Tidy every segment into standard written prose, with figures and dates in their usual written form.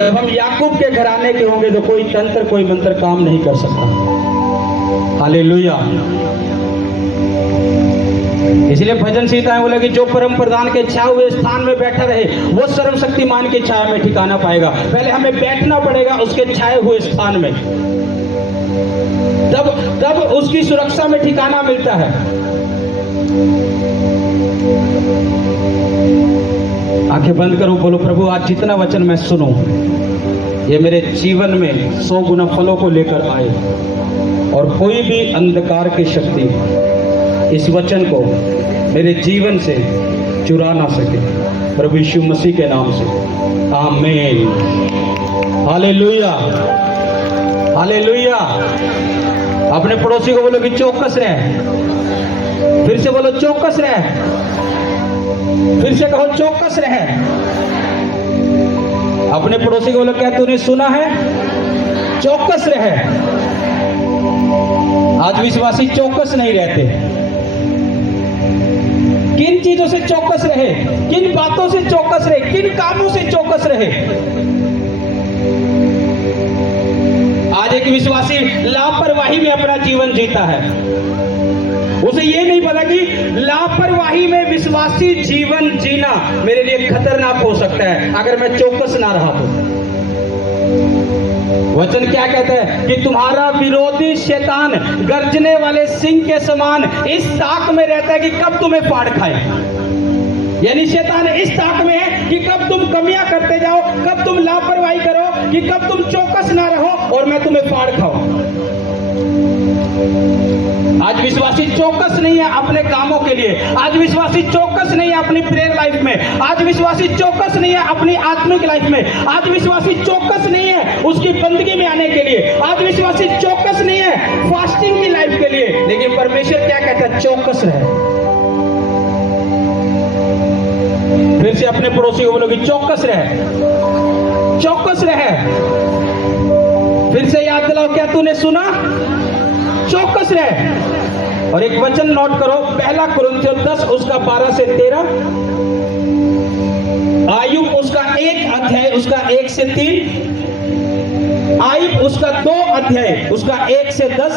जब हम याकूब के घराने के होंगे तो कोई तंत्र कोई मंत्र काम नहीं कर सकता। हालेलुया। इसलिए भजन सीता है बोला कि जो परम प्रधान के छाए हुए स्थान में बैठा रहे वो सर्वशक्तिमान की छाया में ठिकाना पाएगा। पहले हमें बैठना पड़ेगा उसके छाए हुए स्थान में, तब उसकी सुरक्षा में ठिकाना मिलता है। आंखें बंद करो, बोलो प्रभु आज जितना वचन मैं सुनूं ये मेरे जीवन में 100 गुना फलों को लेकर आए और कोई भी अंधकार की शक्ति इस वचन को मेरे जीवन से चुरा ना सके, प्रभु यीशु मसीह के नाम से आमीन। Hallelujah, hallelujah. अपने पड़ोसी को बोलो कि चौकस रहे। फिर से बोलो चौकस रहे। फिर से कहो चौकस रहे। अपने पड़ोसी को बोलो क्या तूने सुना है? चौकस रहे। आज विश्वासी चौकस नहीं रहते। किन चीजों से चौकस रहे? किन बातों से चौकस रहे? किन कामों से चौकस रहे? आज एक विश्वासी लापरवाही में अपना जीवन जीता है। उसे ये नहीं पता कि लापरवाही में विश्वासी जीवन जीना मेरे लिए खतरनाक हो सकता है अगर मैं चौकस ना रहा तो। वचन क्या कहता है कि तुम्हारा विरोधी शैतान गर्जने वाले सिंह के समान इस ताक में रहता है कि कब तुम्हें फाड़ खाए। यानी शैतान इस ताक में है कि कब तुम कमियां करते जाओ, कब तुम लापरवाही करो, कि कब तुम चौकस ना रहो और मैं तुम्हें फाड़ खाऊं। आज विश्वासी चौकस नहीं है अपने कामों के लिए। आज विश्वासी चौकस नहीं है अपनी प्रेयर लाइफ में। आज विश्वासी चौकस नहीं है अपनी आत्मिक लाइफ में। आज विश्वासी चौकस नहीं है उसकी बंदगी में आने के लिए। आज विश्वासी चौकस नहीं है फास्टिंग की लाइफ के लिए। लेकिन परमेश्वर क्या कहता है? चौकस रहे। फिर से अपने पड़ोसी को बोलो कि चौकस रहे, चौकस रहे। फिर से याद दिलाओ क्या तूने सुना? चौकस रहे। और एक वचन नोट करो, पहला कुरिन्थियों 10 उसका 12 से 13, आयुब उसका 1 अध्याय उसका 1 से 3, आयुब उसका 2 अध्याय उसका 1 से 10,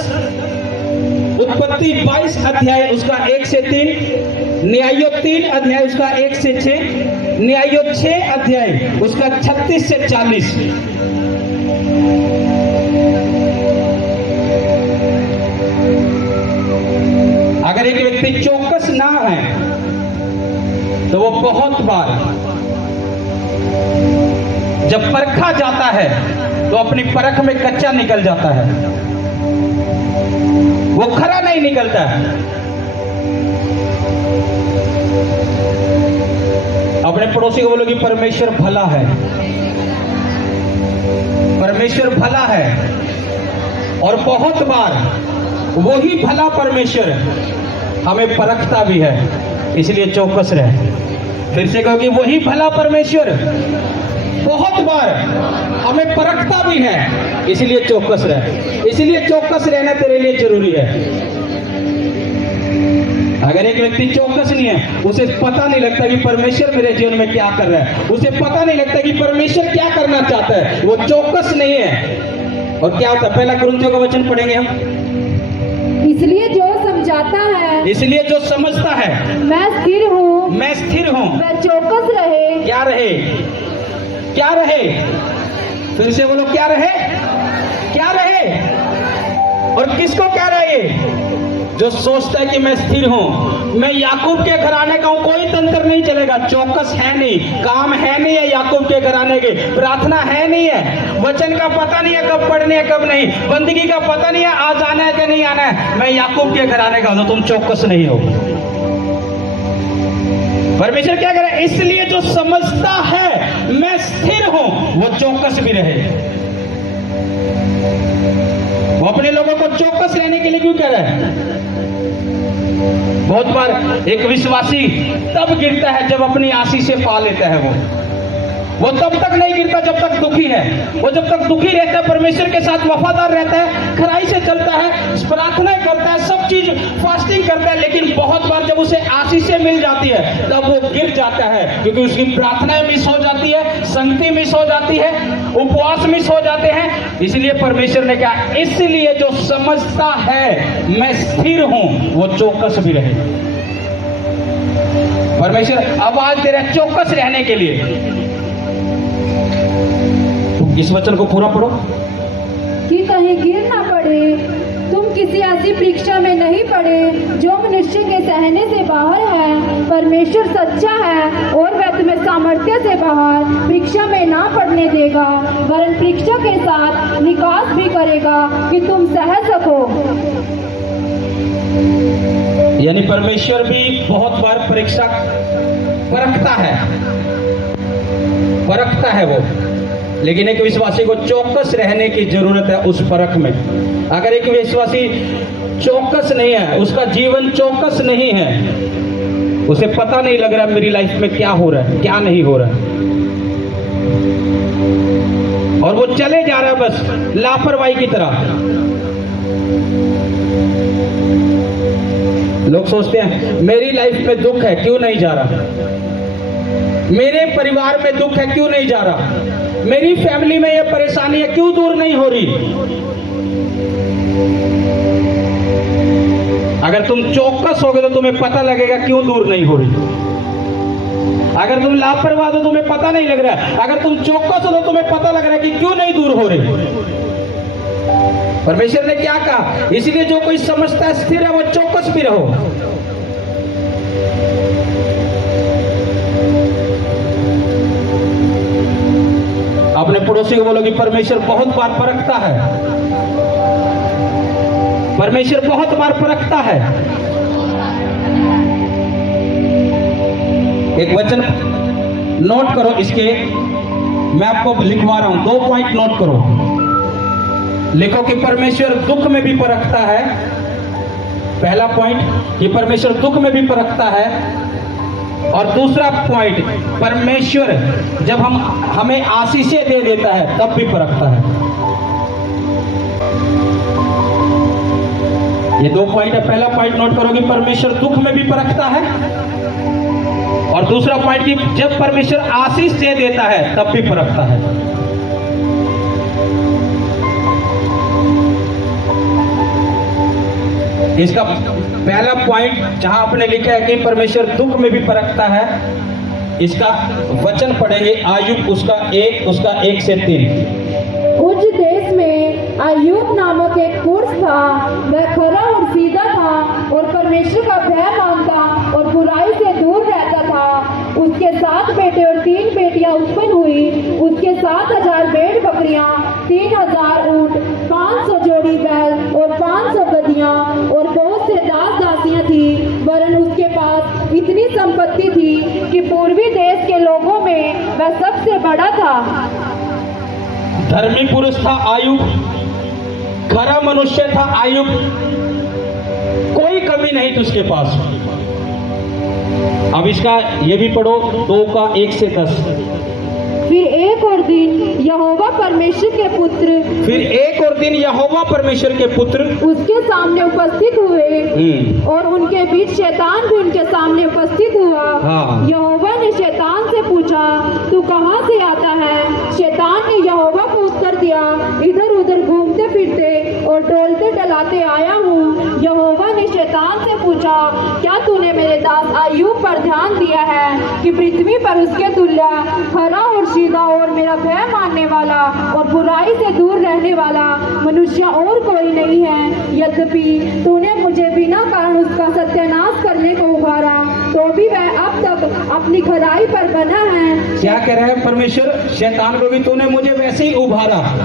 उत्पत्ति 22 अध्याय उसका 1 से 3, न्यायों 3 अध्याय उसका 1 से 6, न्यायों 6 अध्याय उसका 36 से 40। अगर एक व्यक्ति चौकस ना है तो वो बहुत बार जब परखा जाता है तो अपनी परख में कच्चा निकल जाता है, वो खरा नहीं निकलता है। अपने पड़ोसी को बोलो कि परमेश्वर भला है, परमेश्वर भला है। और बहुत बार वही भला परमेश्वर हमें परखता भी है, इसलिए चौकस रहे। फिर से कहो कि वही भला परमेश्वर बहुत बार हमें परखता भी है, इसलिए चौकस रहे। इसलिए चौकस रहना तेरे लिए जरूरी है। अगर एक व्यक्ति चौकस नहीं है, उसे पता नहीं लगता कि परमेश्वर मेरे जीवन में क्या कर रहा है, उसे पता नहीं लगता कि परमेश्वर क्या करना चाहता है, वो चौकस नहीं है। और क्या होता है? पहला कुरिन्थियों का वचन पढ़ेंगे हम। इसलिए जो समझाता है, इसलिए जो समझता है मैं स्थिर हूँ, मैं स्थिर हूँ, वह चौकस रहे। क्या रहे? क्या रहे? फिर से बोलो क्या रहे? क्या रहे? और किसको क्या रहे? जो सोचता है कि मैं स्थिर हूं, मैं याकूब के घराने का हूं, कोई तंत्र नहीं चलेगा। चौकस है नहीं, काम है नहीं है याकूब के घराने के, प्रार्थना है नहीं है, वचन का पता नहीं है कब पढ़ने है कब नहीं, बंदगी का पता नहीं है आज आना है कि नहीं आना है। मैं याकूब के घराने का हूं तो तुम चौकस नहीं हो। परमेश्वर क्या कह रहा है? इसलिए जो समझता है मैं स्थिर हूं वो चौकस भी रहे। वो अपने लोगों को चौकस रहने के लिए क्यों कह रहा है? बहुत बार एक विश्वासी तब गिरता है जब अपनी आशीष से पा लेता है वो। वो तब तक नहीं गिरता जब तक दुखी है। वो जब तक दुखी रहता है, परमेश्वर के साथ वफादार रहता है, खराई से चलता है, प्रार्थना करता है, सब चीज फास्टिंग करता है, लेकिन बहुत बार जब उसे आशीषें मिल जाती है तब वो गिर जाता है, क्योंकि उसकी प्रार्थनाएं मिस हो जाती है, संगति मिस हो जाती है, उपवास मिस हो जाते हैं। इसलिए परमेश्वर ने कहा, इसलिए जो समझता है मैं स्थिर हूं वो चौकस भी रहे। परमेश्वर आवाज दे रहा है चौकस रहने के लिए। इस वचन को पूरा पढ़ो। कि कहीं गिर ना पड़े, तुम किसी ऐसी परीक्षा में नहीं पड़े जो मनुष्य के सहने से बाहर है। परमेश्वर सच्चा है और वह तुम्हें सामर्थ्य से बाहर परीक्षा में ना पड़ने देगा, वरन परीक्षा के साथ निकास भी करेगा कि तुम सह सको। यानी परमेश्वर भी बहुत बार परीक्षा परखता है वो, लेकिन एक विश्वासी को चौकस रहने की जरूरत है उस परख में। अगर एक विश्वासी चौकस नहीं है, उसका जीवन चौकस नहीं है, उसे पता नहीं लग रहा मेरी लाइफ में क्या हो रहा है क्या नहीं हो रहा है, और वो चले जा रहा है बस लापरवाही की तरह। लोग सोचते हैं मेरी लाइफ में दुख है क्यों नहीं जा रहा, मेरे परिवार में दुख है क्यों नहीं जा रहा, मेरी फैमिली में यह परेशानी है क्यों दूर नहीं हो रही। अगर तुम चौकस होगे तो तुम्हें पता लगेगा क्यों दूर नहीं हो रही। अगर तुम लापरवाह हो तो तुम्हें पता नहीं लग रहा है, अगर तुम चौकस हो तो तुम्हें पता लग रहा है कि क्यों नहीं दूर हो रही। परमेश्वर ने क्या कहा, इसलिए जो कोई समझता है स्थिर है वो चौकस भी रहो। अपने पड़ोसी को बोलो कि परमेश्वर बहुत बार परखता है, परमेश्वर बहुत बार परखता है। एक वचन नोट करो, इसके मैं आपको लिखवा रहा हूं, 2 पॉइंट नोट करो। लिखो कि परमेश्वर दुख में भी परखता है। पहला पॉइंट, कि परमेश्वर दुख में भी परखता है। और दूसरा पॉइंट, परमेश्वर जब हमें आशीषें दे देता है तब भी परखता है। ये 2 पॉइंट है। पहला पॉइंट नोट करो कि परमेश्वर दुख में भी परखता है, और दूसरा पॉइंट कि जब परमेश्वर आशीष दे देता है तब भी परखता है। इसका पहला पॉइंट जहां आपने लिखा है कि परमेश्वर दुख में भी परखता है, इसका वचन पढ़ेंगे आयुब उसका 1 से 3। उस देश में अय्यूब नामक एक पुरुष था, वह खरा और सीधा था और परमेश्वर का भय मानता और बुराई से दूर रहता था। उसके 7 बेटे और 3 बेटियां उत्पन्न हुई। उसके 7,000 भेड़ बकरियां, 3,000 ऊंट, 500 जोड़ी बैल और 500 गधियां और बहुत से दास दासियां थी। वरन उसके पास इतनी संपत्ति थी कि पूर्वी देश के लोगों में वह सबसे बड़ा था। धर्मी पुरुष था आयुब, खरा मनुष्य था आयुब, कोई कमी नहीं थी उसके पास। अब इसका ये भी पढ़ो, 2 का 1 से 10। फिर एक और दिन यहोवा परमेश्वर के पुत्र उसके सामने उपस्थित हुए और उनके बीच शैतान भी उनके सामने उपस्थित हुआ। हाँ। यहोवा ने शैतान से पूछा, तू कहाँ से आता है? शैतान ने यहोवा को उत्तर दिया, इधर उधर घूमते फिरते और डोलते डलाते आया हूँ। यहोवा ने शैतान से पूछा, क्या तूने मेरे दास अय्यूब पर ध्यान दिया है कि पृथ्वी पर उसके तुल्य खरा और सीधा और मेरा भय मानने वाला और बुराई से दूर रहने वाला मनुष्य और कोई नहीं है? यद्यपि तूने मुझे बिना कारण उसका सत्यानाश करने को उभारा, तो भी वह अब तक अपनी खराई पर बना है। क्या कह रहा है परमेश्वर? शैतान को भी तूने मुझे वैसे ही उभारा,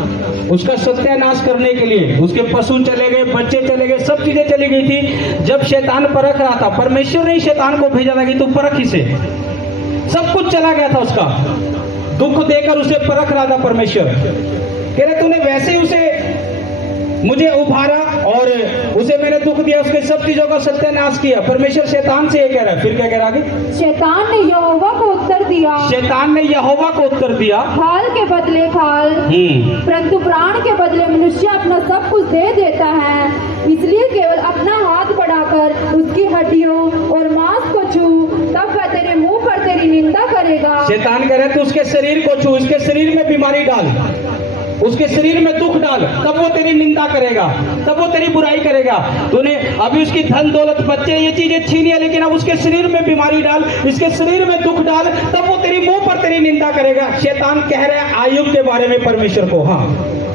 उसका सत्यानाश करने के लिए। उसके पशु चले गए, बच्चे चले गए, सब चीजें चली गई थी। जब शैतान परख रहा था, परमेश्वर ने शैतान को भेजा था कि तू परख इसे। सब कुछ चला गया था उसका, दुख देकर उसे परख रहा था परमेश्वर। कह रहे तूने वैसे ही उसे मुझे उभारा और उसे मैंने दुख दिया, उसके सब चीजों का सत्यानाश किया। परमेश्वर शैतान से ये कह रहा है, फिर क्या कह रहा है आगे? शैतान ने यहोवा को उत्तर दिया, शैतान ने यहोवा को उत्तर दिया, खाल के बदले खाल, परंतु प्राण के बदले मनुष्य अपना सब कुछ दे देता है, इसलिए केवल अपना हाथ बढ़ाकर उसकी हड्डियों और मांस को छू, तब वह तेरे मुंह पर तेरी निंदा करेगा। शैतान कह रहा है तू उसके शरीर को छू, उसके शरीर में बीमारी डाल, उसके शरीर में दुख डाल, तब वो तेरी निंदा करेगा, तब वो तेरी बुराई करेगा। तूने अभी उसकी धन दौलत बच्चे ये चीजें छीनी है, लेकिन अब उसके शरीर में बीमारी डाल, इसके शरीर में दुख डाल, तब वो तेरी मुंह पर तेरी निंदा करेगा। शैतान कह रहा है आयुब के बारे में परमेश्वर को। हाँ,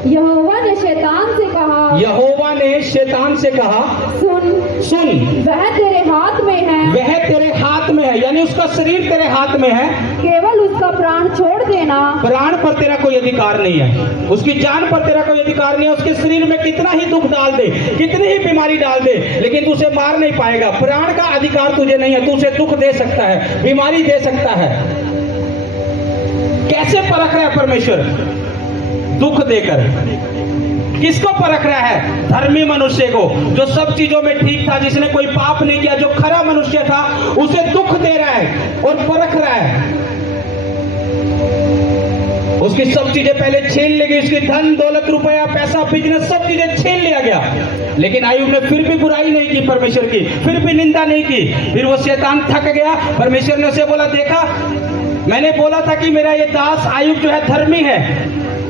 यहोवा ने शैतान से कहा, यहोवा ने शैतान से कहा, सुन वह तेरे हाथ में है, वह तेरे हाथ में है, यानी उसका शरीर तेरे हाथ में है, केवल उसका प्राण छोड़ देना। प्राण पर तेरा कोई अधिकार नहीं है, उसकी जान पर तेरा कोई अधिकार नहीं है। उसके शरीर में कितना ही दुख डाल दे, कितनी ही बीमारी डाल दे, लेकिन तू उसे मार नहीं पाएगा। प्राण का अधिकार तुझे नहीं है, तू उसे दुख दे सकता है, बीमारी दे सकता है। कैसे परख रहा है परमेश्वर? दुख देकर। किसको परख रहा है? धर्मी मनुष्य को, जो सब चीजों में ठीक था, जिसने कोई पाप नहीं किया, जो खरा मनुष्य था, उसे दुख दे रहा है और परख रहा है। उसकी सब चीजें पहले छीन ली गई, उसकी धन दौलत रुपया पैसा बिजनेस सब चीजें छीन लिया गया, लेकिन आयुब ने फिर भी बुराई नहीं की परमेश्वर की, फिर भी निंदा नहीं की। फिर वो शैतान थक गया। परमेश्वर ने उसे बोला, देखा मैंने बोला था कि मेरा ये दास आयुब जो है धर्मी है,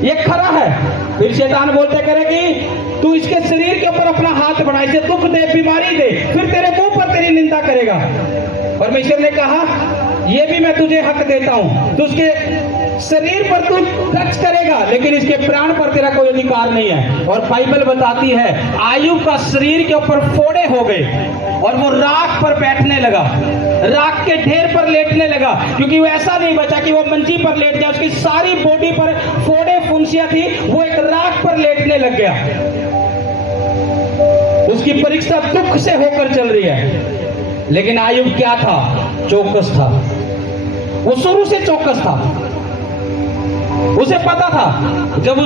ये खरा है। फिर शैतान बोलते करेगी तू इसके शरीर के ऊपर अपना हाथ बढ़ा, इसे दुख दे, बीमारी दे, फिर तेरे मुंह पर तेरी निंदा करेगा। परमेश्वर ने कहा ये भी मैं तुझे हक देता हूं, तू उसके शरीर पर तू टच करेगा, लेकिन इसके प्राण पर तेरा कोई अधिकार नहीं है। और बाइबल बताती है आयुब का शरीर के ऊपर फोड़े हो गए और वो राख पर बैठने लगा, राख के ढेर पर लेटने लगा, क्योंकि वो ऐसा नहीं बचा कि वो मंजी पर लेट जाए, उसकी सारी बॉडी पर फोड़े फुंसियां थी, वो एक राख पर लेटने लग गया। उसकी परीक्षा दुख से होकर चल रही है, लेकिन आयुब क्या था? चौकस था। वो शुरू से चौकस था। उसे पता था जब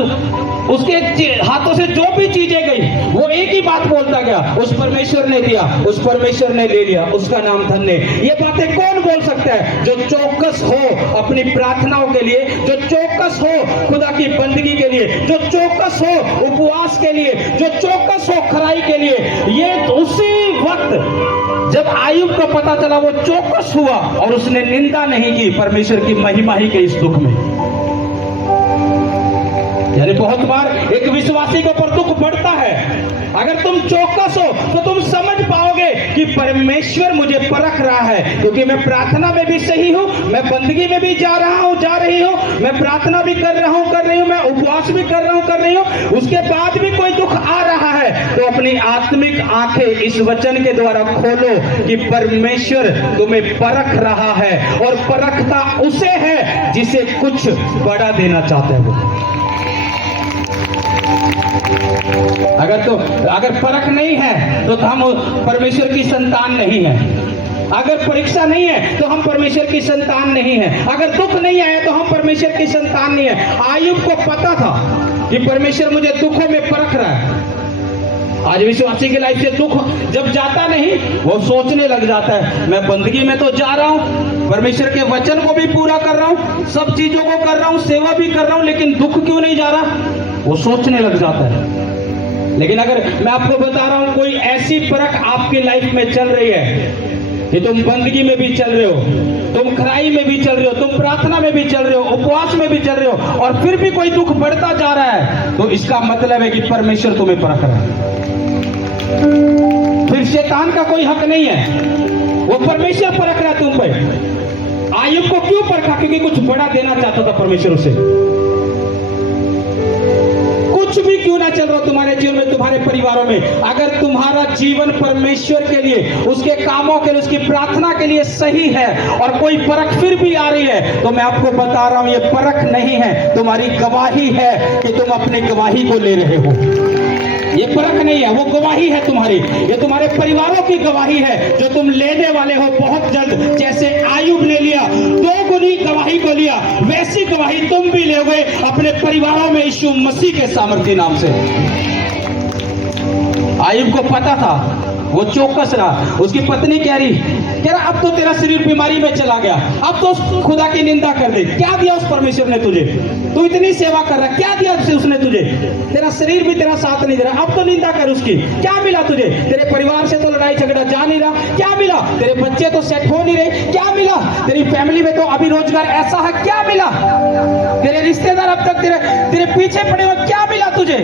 उसके हाथों से जो भी चीजें गई, वो एक ही बात बोलता गया, उस परमेश्वर ने दिया, उस परमेश्वर ने ले लिया, उसका नाम धन्य। ये बातें कौन बोल सकता है? जो चौकस हो अपनी प्रार्थनाओं के लिए, जो चौकस हो खुदा की बंदगी के लिए, जो चौकस हो उपवास के लिए, जो चौकस हो खराई के लिए। ये उसी वक्त जब आयुब को पता चला, वो चौकस हुआ और उसने निंदा नहीं की, परमेश्वर की महिमा ही के इस दुख में। यानी बहुत बार एक विश्वासी के ऊपर दुख बढ़ता है, अगर तुम चौकस हो तो तुम समझ पाओगे कि परमेश्वर मुझे परख रहा है, क्योंकि मैं प्रार्थना में भी सही हूं, मैं बंदगी में भी जा रहा हूं, जा रही हूं, मैं प्रार्थना भी कर रहा हूं, कर रही हूं, मैं उपवास भी कर रहा हूं, कर रही हूं, उसके बाद भी कोई दुख आ रहा है, तो अपनी आत्मिक आंखें इस वचन के द्वारा खोलो कि परमेश्वर तुम्हें परख रहा है, और परखता उसे है जिसे कुछ बड़ा देना चाहते हो। अगर परख नहीं है तो हम परमेश्वर की संतान नहीं है, अगर परीक्षा नहीं है तो हम परमेश्वर की संतान नहीं है, अगर दुख नहीं आया तो हम परमेश्वर की संतान नहीं है। आयुब को पता था कि परमेश्वर मुझे दुखों में परख रहा है। आज विश्वासी की लाइफ से दुख जब जाता नहीं, वो सोचने लग जाता है मैं बंदगी में तो जा रहा हूँ, परमेश्वर के वचन को भी पूरा कर रहा हूँ, सब चीजों को कर रहा हूँ, सेवा भी कर रहा हूँ, लेकिन दुख क्यों नहीं जा रहा? वो सोचने लग जाता है। लेकिन अगर मैं आपको बता रहा हूं कोई ऐसी परख आपकी लाइफ में चल रही है कि तुम बंदगी में भी चल रहे हो, तुम खराई में भी चल रहे हो, तुम प्रार्थना में भी चल रहे हो, उपवास में भी चल रहे हो, और फिर भी कोई दुख बढ़ता जा रहा है, तो इसका मतलब है कि परमेश्वर तुम्हें परख रहा है। फिर शैतान का कोई हक नहीं है, वो परमेश्वर परख रहा है तुम पे। आयुब को क्यों परखा? क्योंकि कुछ बड़ा देना चाहता था परमेश्वर उसे। कुछ भी क्यों ना चल रहा हो तुम्हारे जीवन में, तुम्हारे परिवारों में, अगर तुम्हारा जीवन परमेश्वर के लिए, उसके कामों के लिए, उसकी प्रार्थना के लिए सही है, और कोई परख फिर भी आ रही है, तो मैं आपको बता रहा हूं ये परख नहीं है, तुम्हारी गवाही है कि तुम अपनी गवाही को ले रहे हो। ये परख नहीं है, वो गवाही है तुम्हारी, ये तुम्हारे परिवारों की गवाही है जो तुम लेने वाले हो बहुत जल्द। जैसे आयुब ने लिया, 2 गुनी गवाही को लिया, वैसी गवाही तुम भी लोगे अपने परिवारों में यीशु मसीह के सामर्थी नाम से। आयुब को पता था, वो चौकस रहा। उसकी पत्नी कह रहा अब तो तेरा शरीर बीमारी में चला गया, अब तो उस खुदा की निंदा कर दे। क्या दिया उस परमेश्वर ने तुझे? तू इतनी सेवा कर रहा, क्या दिया उसने तुझे? तेरा शरीर भी तेरा साथ नहीं दे रहा, अब तो निंदा कर उसकी। क्या मिला तुझे? तेरे परिवार से तो लड़ाई झगड़ा जा नहीं रहा, क्या मिला? तेरे बच्चे तो सेट हो नहीं रहे, क्या मिला? तेरी फैमिली में तो अभी रोजगार ऐसा है, क्या मिला? तेरे रिश्तेदार अब तक तेरे पीछे पड़े हुए, क्या मिला तुझे?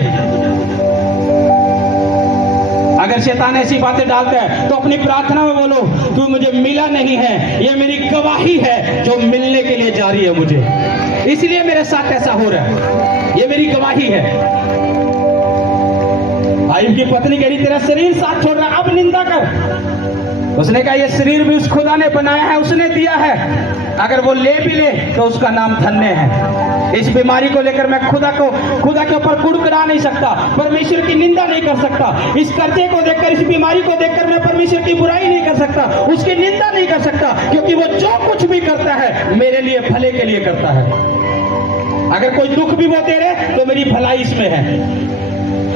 अगर शैतान ऐसी बातें डालता है तो अपनी प्रार्थना में बोलो कि मुझे मिला नहीं है, ये मेरी गवाही है जो मिलने के लिए जा रही है मुझे, इसलिए मेरे साथ ऐसा हो रहा है, ये मेरी गवाही है। आयुब की पत्नी कह रही तेरा शरीर साथ छोड़ रहा, अब निंदा कर। उसने कहा ये शरीर भी उस खुदा ने बनाया है, उसने दिया है, अगर वो ले भी ले तो उसका नाम धन्य है। इस बीमारी को लेकर मैं खुदा के ऊपर गुड़गुड़ा नहीं सकता, परमेश्वर की निंदा नहीं कर सकता। इस कर्जे को देखकर, इस बीमारी को देखकर मैं परमेश्वर की बुराई नहीं कर सकता, उसकी निंदा नहीं कर सकता, क्योंकि वो जो कुछ भी करता है मेरे लिए भले के लिए करता है। अगर कोई दुख भी वो दे रहे तो मेरी भलाई इसमें है,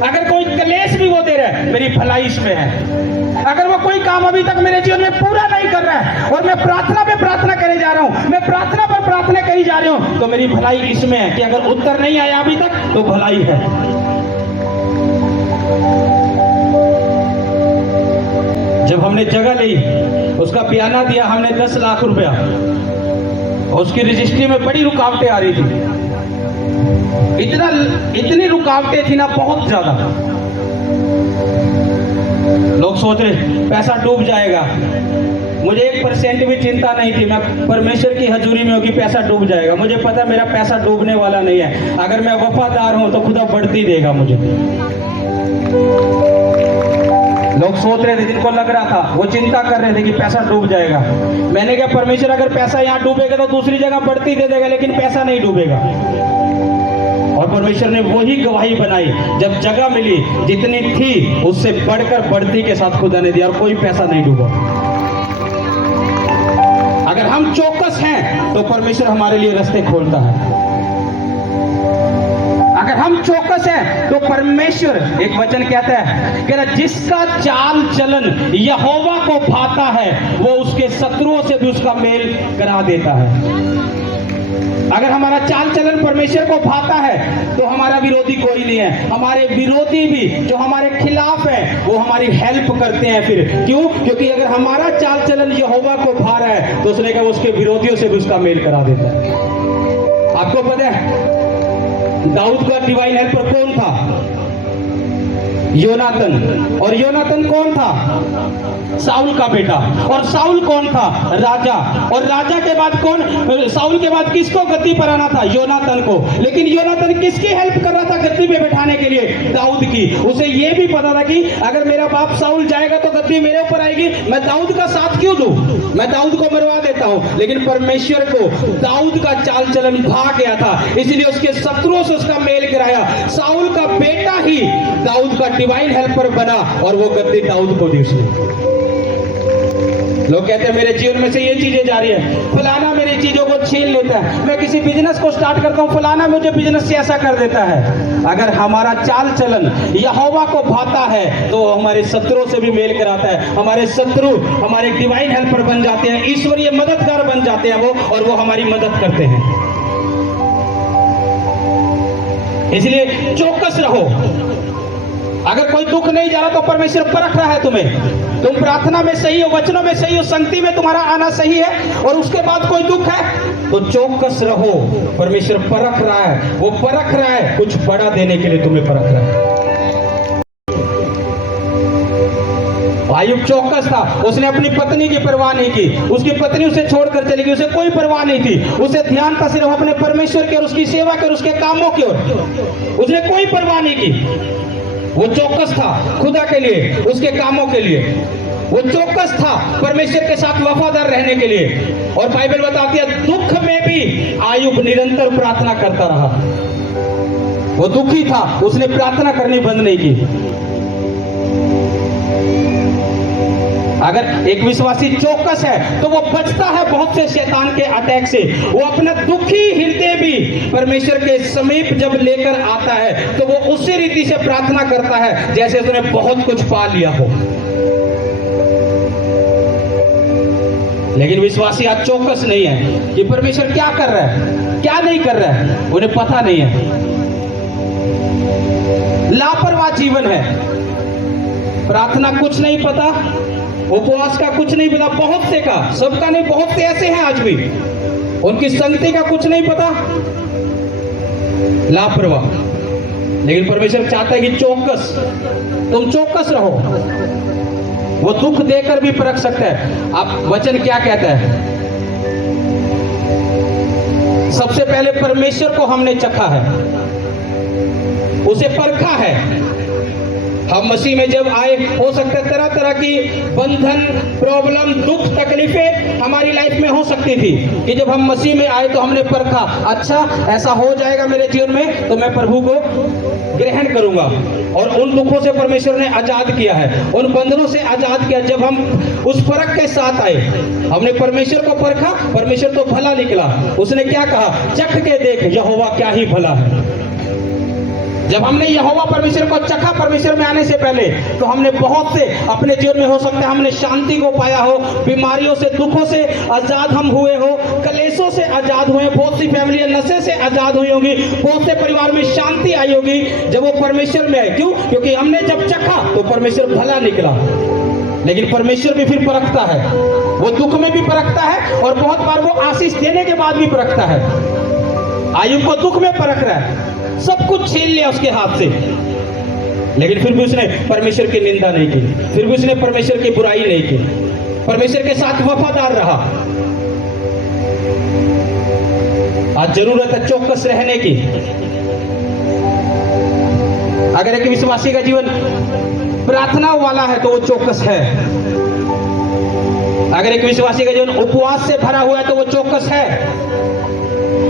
अगर कोई कलेश भी वो दे रहा है मेरी भलाई इसमें है। अगर वो कोई काम अभी तक मेरे जीवन में पूरा नहीं कर रहा है और मैं प्रार्थना पे प्रार्थना करे जा रहा हूं, मैं प्रार्थना पर प्रार्थना करी जा रही हूं, तो मेरी भलाई इसमें है कि अगर उत्तर नहीं आया अभी तक तो भलाई है। जब हमने जगह ली, उसका बयाना दिया, हमने 10 लाख रुपया, उसकी रजिस्ट्री में बड़ी रुकावटें आ रही थी, इतनी रुकावटें थी ना, बहुत ज्यादा। लोग सोच रहे पैसा डूब जाएगा, मुझे 1% भी चिंता नहीं थी। मैं परमेश्वर की हजूरी में होगी, पैसा डूब जाएगा, मुझे पता मेरा पैसा डूबने वाला नहीं है। अगर मैं वफादार हूं तो खुदा बढ़ती देगा मुझे। लोग सोच रहे थे, जिनको लग रहा था वो चिंता कर रहे थे कि पैसा डूब जाएगा। मैंने कहा परमेश्वर अगर पैसा यहाँ डूबेगा तो दूसरी जगह बढ़ती दे देगा, लेकिन पैसा नहीं डूबेगा। और परमेश्वर ने वही गवाही बनाई, जब जगह मिली जितनी थी उससे बढ़कर बढ़ती के साथ खुदा ने दिया और कोई पैसा नहीं डूबा। अगर हम चौकस हैं तो परमेश्वर हमारे लिए रास्ते खोलता है। अगर हम चौकस हैं तो परमेश्वर, एक वचन कहता है कि जिसका चाल चलन यहोवा को भाता है वो उसके शत्रुओं से भी उसका मेल करा देता है। अगर हमारा चाल चलन परमेश्वर को भाता है तो हमारा विरोधी कोई नहीं है। हमारे विरोधी भी जो हमारे खिलाफ है वो हमारी हेल्प करते हैं। फिर क्यों? क्योंकि अगर हमारा चाल चलन यहोवा को भा रहा है तो उसने कहा उसके विरोधियों से भी उसका मेल करा देता है। आपको पता है दाऊद का डिवाइन हेल्पर कौन था? योनातन। और योनातन कौन था? साउल का बेटा। और साउल कौन था? राजा। और राजा के बाद कौन? साउल के बाद किसको गद्दी पर आना था? योनातन को। लेकिन योनातन किसकी हेल्प कर रहा था गद्दी पे बैठाने के लिए? दाऊद की। उसे यह भी पता था कि अगर मेरा बाप साउल जाएगा तो गद्दी मेरे ऊपर आएगी, मैं दाऊद का साथ क्यों दूं? मैं दाऊद को मरवा देता हूं। लेकिन परमेश्वर को दाऊद का चाल चलन भा गया था, इसलिए उसके शत्रुओं से उसका मेल कराया। साउल का बेटा ही दाऊद का डिवाइन हेल्पर बना और वो गद्दी दाऊद को दी उसने। लोग कहते हैं मेरे जीवन में से ये चीजें जा रही है, फलाना मेरी चीजों को छीन लेता है, मैं किसी बिजनेस को स्टार्ट करता हूं, फलाना मुझे बिजनेस से ऐसा कर देता है। अगर हमारा चाल चलन यहोवा को भाता है तो हमारे शत्रुओं से भी मेल कराता है। हमारे शत्रु हमारे डिवाइन हेल्पर बन जाते हैं, ईश्वरीय मददगार बन जाते हैं वो, और वो हमारी मदद करते हैं। इसलिए चौकस रहो। अगर कोई दुख नहीं जा रहा तो परमेश्वर परख रहा है तुम्हें। तुम प्रार्थना में सही हो, वचनों में सही हो, संगति में तुम्हारा आना सही है, और उसके बाद कोई दुख है तो चौकस रहो। परमेश्वर परख रहा है, वो परख रहा है, कुछ बड़ा देने के लिए तुम्हें परख रहा है। आयुब चौकस था, उसने अपनी पत्नी की परवाह नहीं की। उसकी पत्नी उसे छोड़कर चली गई, उसे कोई परवाह नहीं थी। उसे ध्यान था सिर्फ अपने परमेश्वर की और उसकी सेवा की और उसके कामों की ओर। उसने कोई परवाह नहीं की। वो चौकस था खुदा के लिए, उसके कामों के लिए। वो चौकस था परमेश्वर के साथ वफादार रहने के लिए। और बाइबल बताती है दुख में भी आयुब निरंतर प्रार्थना करता रहा। वो दुखी था, उसने प्रार्थना करनी बंद नहीं की। अगर एक विश्वासी चौकस है तो वो बचता है बहुत से शैतान के अटैक से। वो अपना दुखी हृदय भी परमेश्वर के समीप जब लेकर आता है तो वो उसी रीति से प्रार्थना करता है जैसे उसने बहुत कुछ पा लिया हो। लेकिन विश्वासी आज चौकस नहीं है कि परमेश्वर क्या कर रहा है क्या नहीं कर रहा है, उन्हें पता नहीं है। लापरवाह जीवन है, प्रार्थना कुछ नहीं पता, उपवास का कुछ नहीं पता, बहुत से का, सबका नहीं, बहुत से ऐसे हैं आज भी, उनकी संगति का कुछ नहीं पता, लापरवाह। लेकिन परमेश्वर चाहता है कि चौकस, तुम चौकस रहो। वो दुख देकर भी परख सकता है। आप वचन क्या कहता है? सबसे पहले परमेश्वर को हमने चखा है, उसे परखा है। हम मसीह में जब आए, हो सकता है तरह तरह की बंधन, प्रॉब्लम, दुख, तकलीफें हमारी लाइफ में हो सकती थी कि जब हम मसीह में आए तो हमने परखा, अच्छा ऐसा हो जाएगा मेरे जीवन में तो मैं प्रभु को ग्रहण करूंगा। और उन दुखों से परमेश्वर ने आजाद किया है, उन बंधनों से आजाद किया। जब हम उस परख के साथ आए, हमने परमेश्वर को परखा, परमेश्वर तो भला निकला। उसने क्या कहा? चख के देख यहोवा क्या ही भला है। जब हमने यहोवा परमेश्वर को चखा परमेश्वर में आने से पहले, तो हमने बहुत से अपने जीवन में, हो सकता है हमने शांति को पाया हो, बीमारियों से, दुखों से आजाद हम हुए हो, कलेशों से आजाद हुए। बहुत सी फैमिलियां नशे से आजाद हुई होगी, बहुत से परिवार में शांति आई होगी जब वो परमेश्वर में आए। क्यों? क्योंकि हमने जब चखा तो परमेश्वर भला निकला। लेकिन परमेश्वर भी फिर परखता है, वो दुख में भी परखता है और बहुत बार वो आशीष देने के बाद भी परखता है। आयुब को दुख में परख रहा है, सब कुछ छीन लिया उसके हाथ से, लेकिन फिर भी उसने परमेश्वर की निंदा नहीं की, फिर भी उसने परमेश्वर की बुराई नहीं की, परमेश्वर के साथ वफादार रहा। आज जरूरत है चौकस रहने की। अगर एक विश्वासी का जीवन प्रार्थना वाला है तो वो चौकस है। अगर एक विश्वासी का जीवन उपवास से भरा हुआ है तो वो चौकस है।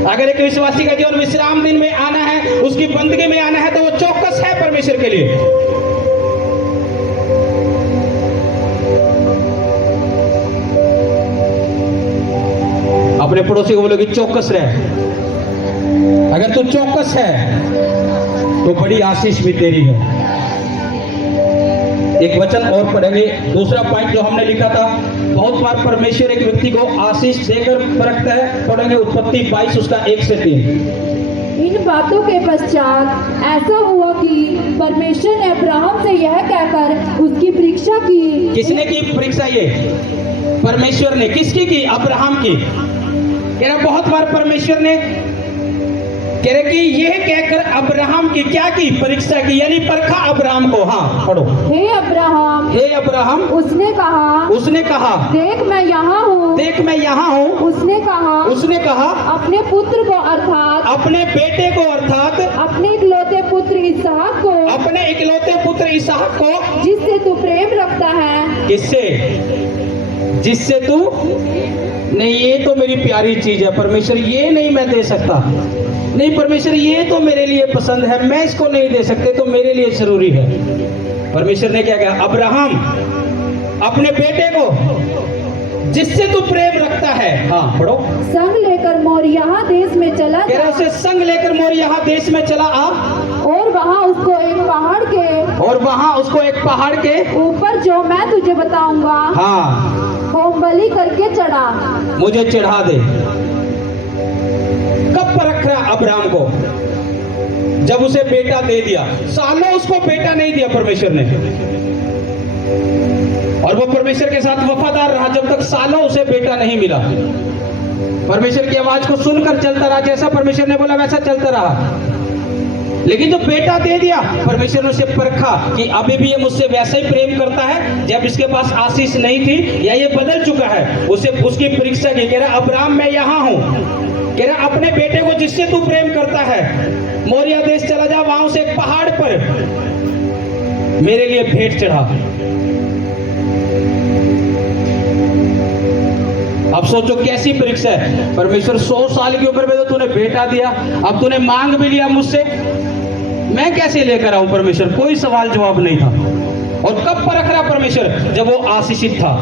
अगर एक विश्वासी का जीवन विश्राम दिन में आना है, उसकी बंदगी में आना है तो वो चौकस है परमेश्वर के लिए। अपने पड़ोसी को बोलो कि चौकस रहे। अगर तू चौकस है तो बड़ी आशीष भी तेरी है। एक वचन और पढ़ेंगे, दूसरा पॉइंट जो हमने लिखा था, बहुत बार परमेश्वर एक व्यक्ति को आशीष देकर परखता है। पढ़ेंगे उत्पत्ति 22 उसका 1 से 3। इन बातों के पश्चात ऐसा हुआ कि परमेश्वर ने अब्राहम से यह कहकर उसकी परीक्षा की। किसने की परीक्षा? ये परमेश्वर ने। किसकी की? अब्राहम की। कह रहा बहुत बार परमेश्वर ने कह रहे कि यह कहकर अब्राहम की क्या की? परीक्षा की, यानी परखा अब्राहम को। हाँ पढ़ो। हे अब्राहम, हे अब्राहम, उसने कहा देख मैं यहाँ हूँ। देख मैं यहाँ हूँ। उसने कहा अपने पुत्र को, अर्थात अपने बेटे को, अर्थात अपने इकलौते पुत्र इसहाक को, अपने इकलौते पुत्र इसहाक को, जिससे तू प्रेम रखता है। किससे? जिससे तू नहीं, ये तो मेरी प्यारी चीज है परमेश्वर, ये नहीं मैं दे सकता। नहीं परमेश्वर, ये तो मेरे लिए पसंद है, मैं इसको नहीं दे सकते, तो मेरे लिए जरूरी है। परमेश्वर ने क्या कहा? अब्राहम अपने बेटे को जिससे तू प्रेम रखता है, हाँ पढ़ो, संग लेकर मोरिया देश में चला कह रहा उसे संग लेकर मोरिया देश में चला आ, और वहाँ उसको एक पहाड़ के ऊपर जो मैं तुझे बताऊंगा, हाँ, होम बलि करके चढ़ा, मुझे चढ़ा दे। कब परख रहा अब्राहम को? जब उसे बेटा दे दिया। सालों उसको बेटा नहीं दिया परमेश्वर ने, और वो परमेश्वर के साथ वफादार रहा जब तक सालों उसे बेटा नहीं मिला। परमेश्वर की आवाज को सुनकर चलता रहा, जैसा परमेश्वर ने बोला वैसा चलता रहा। लेकिन जब बेटा दे दिया, परमेश्वर ने उसे परखा कि अभी भी ये मुझसे वैसे ही प्रेम करता है जब इसके पास आशीष नहीं थी, या ये बदल चुका है। उसे उसकी परीक्षा की। कह रहा अब्राहम मैं यहाँ हूँ। कह रहा अपने बेटे को जिससे तू प्रेम करता है मोरिया देश चला जा, वहां उसे एक पहाड़ पर मेरे लिए भेंट चढ़ा। अब सोचो कैसी परीक्षा है। परमेश्वर 100 साल की उम्र में तो तूने बेटा दिया, अब तूने मांग भी लिया मुझसे, मैं कैसे लेकर आऊं? परमेश्वर कोई सवाल जवाब नहीं था। और कब परख रहा परमेश्वर? जब वो आशीषित था।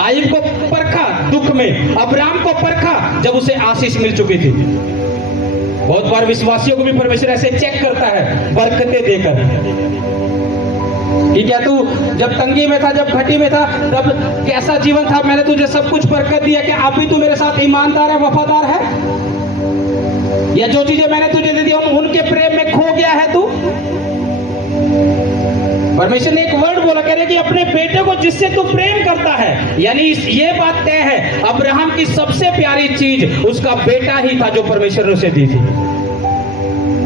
आयub को परखा दुख में, अब्राहम को परखा जब उसे आशीष मिल चुकी थी। बहुत बार विश्वासियों को भी परमेश्वर ऐसे चेक करता है बरकतें देकर कि क्या तू जब तंगी में था, जब घटी में था, तब कैसा जीवन था, मैंने तुझे सब कुछ बरकत दिया, कि आप भी तू मेरे साथ ईमानदार है, वफादार है? या जो चीजें मैंने तुझे दे दी उनके प्रेम में खो गया है तू? परमेश्वर ने एक वर्ड बोला, कह रहे कि अपने बेटे को जिससे तू प्रेम करता है, यानी ये बात तय है अब्राहम की सबसे प्यारी चीज उसका बेटा ही था जो परमेश्वर ने उसे दी थी।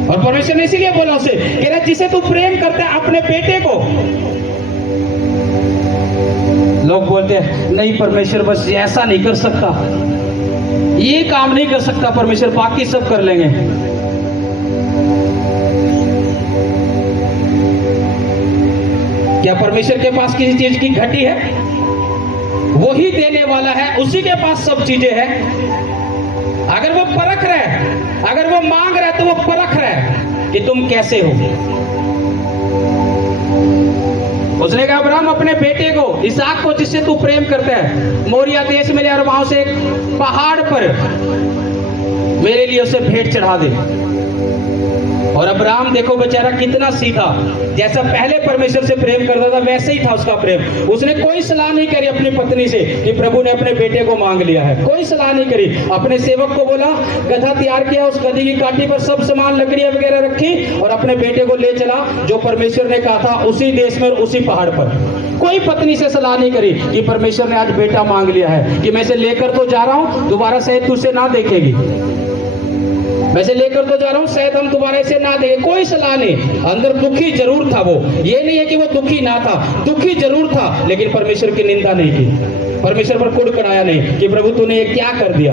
और परमेश्वर ने इसीलिए बोला उसे, कह रहा जिसे तू प्रेम करता है अपने बेटे को। लोग बोलते हैं नहीं परमेश्वर बस ऐसा नहीं कर सकता, ये काम नहीं कर सकता परमेश्वर, बाकी सब कर लेंगे। क्या परमेश्वर के पास किसी चीज की घटी है? वो ही देने वाला है, उसी के पास सब चीजें हैं। अगर वो परख रहा है, अगर वो मांग रहा है, तो वो परख रहा है कि तुम कैसे हो। उसने कहा अब्राहम अपने बेटे को इसहाक को जिससे तू प्रेम करता है मोरिया देश में ले और वहां से एक पहाड़ पर मेरे लिए उसे भेंट चढ़ा दे। और अब्राहम देखो बेचारा कितना सीधा, जैसा पहले परमेश्वर से प्रेम करता था वैसे ही था उसका प्रेम। उसने कोई सलाह नहीं करी अपनी पत्नी से कि प्रभु ने अपने बेटे को मांग लिया है, कोई सलाह नहीं करी। अपने सेवक को बोला, गधा तैयार किया, उस गधी की काठी पर सब सामान लकड़ियां वगैरह रखी और अपने बेटे को ले चला जो परमेश्वर ने कहा था उसी देश में उसी पहाड़ पर। कोई पत्नी से सलाह नहीं करी कि परमेश्वर ने आज बेटा मांग लिया है, कि मैं इसे लेकर तो जा रहा हूं, दोबारा शायद तुझसे ना देखेगी, वैसे लेकर तो जा रहा हूं, शायद हम दोबारा इसे ना देंगे। कोई सलाह नहीं। अंदर दुखी जरूर था वो, ये नहीं है कि वो दुखी ना था, दुखी जरूर था, लेकिन परमेश्वर की निंदा नहीं की, परमेश्वर पर कुड़कुड़ाया नहीं कि प्रभु तूने ये क्या कर दिया।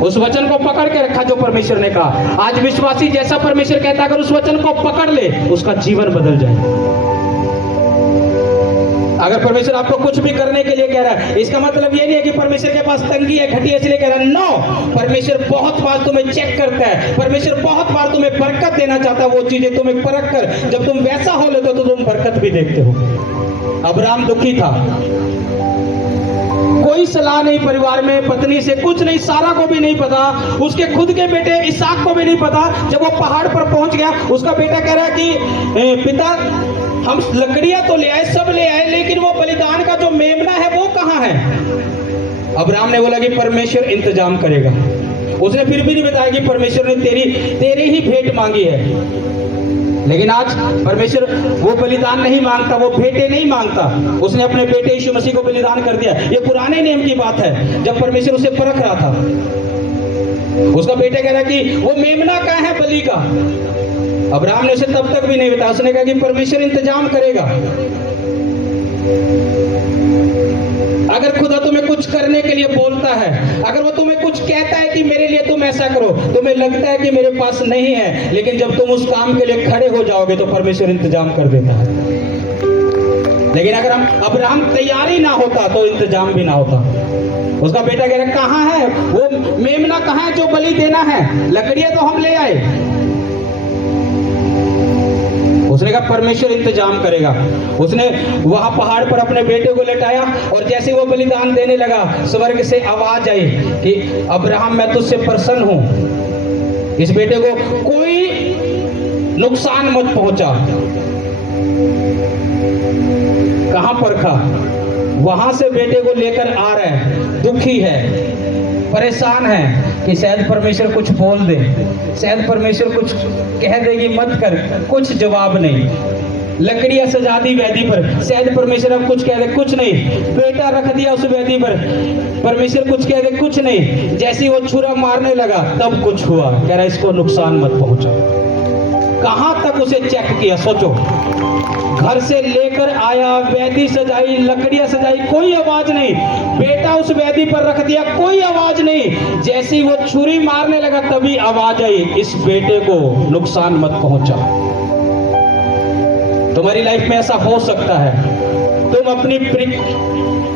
उस वचन को पकड़ के रखा जो परमेश्वर ने कहा। आज विश्वासी जैसा परमेश्वर कहता है अगर उस वचन को पकड़ ले उसका जीवन बदल जाए। अगर परमेश्वर आपको कुछ भी करने के लिए कह रहा है, इसका मतलब ये नहीं है कि परमेश्वर के पास तंगी है, घटी है इसलिए कह रहा है। नो, परमेश्वर बहुत बार तुम्हें चेक करता है, परमेश्वर बहुत बार तुम्हें बरकत देना चाहता है। वो चीजें तुम्हें परख कर जब तुम वैसा हो लेते हो तो तुम बरकत भी देखते हो। अब्राहम दुखी था, कोई सलाह नहीं परिवार में, पत्नी से कुछ नहीं, सारा को भी नहीं पता, उसके खुद के बेटे इसहाक को भी नहीं पता। जब वो पहाड़ पर पहुंच गया उसका बेटा कह रहा है कि पिता हम लकड़ियां तो ले आए, सब ले आए, लेकिन वो बलिदान का जो मेमना है वो कहाँ है? अब्राहम ने बोला कि परमेश्वर इंतजाम करेगा। उसने फिर भी नहीं बताया कि परमेश्वर ने तेरी ही भेंट मांगी है। लेकिन आज परमेश्वर वो बलिदान नहीं मांगता, वो भेंटें नहीं मांगता, उसने अपने बेटे यीशु मसीह को बलिदान कर दिया। ये पुराने नियम की बात है, जब परमेश्वर उसे परख रहा था। उसका बेटा कह रहा कि वो मेमना कहाँ है बलि का? अब्राहम ने उसे तब तक भी नहीं बताया। उसने कहा कि परमेश्वर इंतजाम करेगा। अगर खुदा तुम्हें कुछ करने के लिए बोलता है, अगर वो तुम्हें कुछ कहता है कि मेरे लिए तुम ऐसा करो, तुम्हें लगता है कि मेरे पास नहीं है, लेकिन जब तुम उस काम के लिए खड़े हो जाओगे तो परमेश्वर इंतजाम कर देता है। लेकिन अगर अब्राहम तैयारी ना होता तो इंतजाम भी ना होता। उसका बेटा कह रहा कहाँ है वो मेमना, कहाँ है जो बलि देना है? लकड़ियां तो हम ले आए। उसने कहा परमेश्वर इंतजाम करेगा। उसने वहां पहाड़ पर अपने बेटे को लेटाया और जैसे वो बलिदान देने लगा स्वर्ग से आवाज आई कि अब्राहम मैं तुझसे प्रसन्न हूं, इस बेटे को कोई नुकसान मत पहुंचा। कहां परखा? वहां से बेटे को लेकर आ रहा है, दुखी है, परेशान है कि शायद परमेश्वर कुछ बोल दे, शायद परमेश्वर कुछ कह देगी मत कर, कुछ जवाब नहीं। लकड़ियां सजा दी वेदी पर, शायद परमेश्वर अब कुछ कह दे, कुछ नहीं। बेटा रख दिया उस वेदी पर, परमेश्वर कुछ कह दे, कुछ नहीं। जैसे वो छुरा मारने लगा तब कुछ हुआ। कह रहा इसको नुकसान मत पहुंचा। कहां तक उसे चेक किया सोचो। घर से लेकर आया, वेदी सजाई, लकड़ियां सजाई, कोई आवाज नहीं। बेटा उस वेदी पर रख दिया, कोई आवाज नहीं। जैसे ही वो छुरी मारने लगा तभी आवाज आई, इस बेटे को नुकसान मत पहुंचा। तुम्हारी लाइफ में ऐसा हो सकता है। तुम अपनी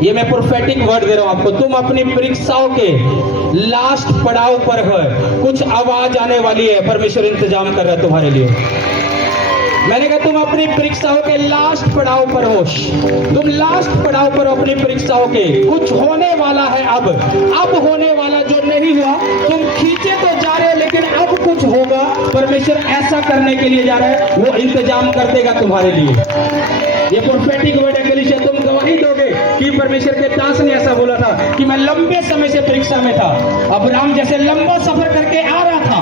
ये मैं प्रोफेटिक वर्ड दे रहा हूं आपको, तुम अपनी परीक्षाओं के लास्ट पड़ाव पर हो, कुछ आवाज आने वाली है, परमेश्वर इंतजाम कर रहा है तुम्हारे लिए। मैंने कहा तुम अपनी परीक्षाओं के लास्ट पड़ाव पर हो, तुम लास्ट पड़ाव पर हो अपनी परीक्षाओं के। कुछ होने वाला है, अब होने वाला जो नहीं हुआ, तुम खींचे तो जा रहे हो लेकिन अब कुछ होगा। परमेश्वर ऐसा करने के लिए जा रहा है, वो इंतजाम कर देगा तुम्हारे लिए। ये प्रोफेटिक वर्ड है कलीसिया, तुम गवाही दोगे कि परमेश्वर के दास ने ऐसा बोला था कि मैं लंबे समय से परीक्षा में था। अब्राहम जैसे लंबा सफर करके आ रहा था,